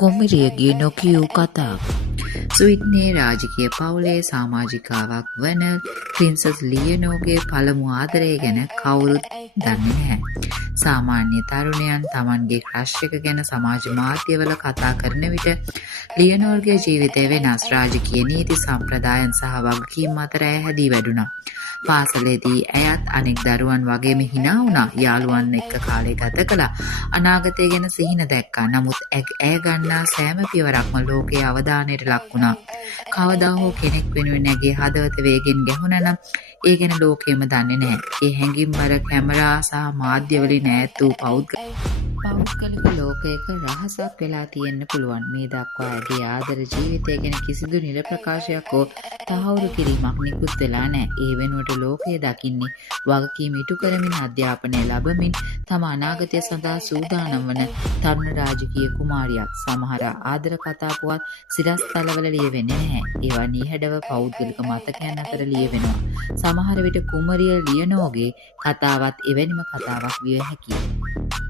කුමරියගේ නොකියූ කතාව. ස්විඩ්නයේ රාජකීය පවුලේ සමාජිකාවක් වන ප්‍රින්සස් ලියනෝගේ පළමු ආදරය ගැන කවුරුත් දන්නේ නැහැ. සාමාන්‍ය තරුණයන් තමන්ගේ ක්‍රෂ් එක ගැන සමාජ මාධ්‍යවල කතා කරන විට ලියනෝර්ගේ ජීවිතය වෙනස්. රාජකීය නීති සම්ප්‍රදායන් සහ වගකීම් අතර ඇය හැදී වැඩුණා. පාසලේදී ඇයත් අනෙක් දරුවන් වගේම හිනා වුණා. යාළුවන් එක්ක කාලය ගත කළා. අනාගතය ගැන සිහින දැක්කා. නමුත් ඇය ගන්නා සෑම පියවරක්ම ලෝකයේ අවධානයට ලක් වුණා. කවදා හෝ කෙනෙක් වෙනුවෙන් ඇගේ හදවත වේගෙන් ගැහුණා නම් ඒ ගැන ලෝකෙම දන්නේ නැහැ. ඒ හැඟීම්බර කැමරා සහ මාධ්‍ය වලින් ඈත් වූ පෞද්ගලික ලෝකයක රහසක් වෙලා තියෙන්න පුළුවන්. මේ දක්වා ඇගේ ආදර ජීවිතය ගැන කිසිදු නිල ප්‍රකාශයක් හෝ තහවුරු කිරීමක් නිකුත් වෙලා නැහැ. ඒ වෙනුවට ලෝකය දකින්නේ වගකීම් ඉටු කරමින් අධ්‍යාපනය ලබමින් තම අනාගතය සඳහා සූදානම් වන තරුණ රාජකීය කුමාරියක්. සමහර ආදර කතා පුවත් සිරස්තලවල ලියවෙන්නේ නැහැ. ඒවා නිහඬව පෞද්ගලික මතකයන් අතර ලියවෙනවා. සමහර විට කුමරිය ලියනෝගේ කතාවත් එවැනිම කතාවක් විය හැකියි.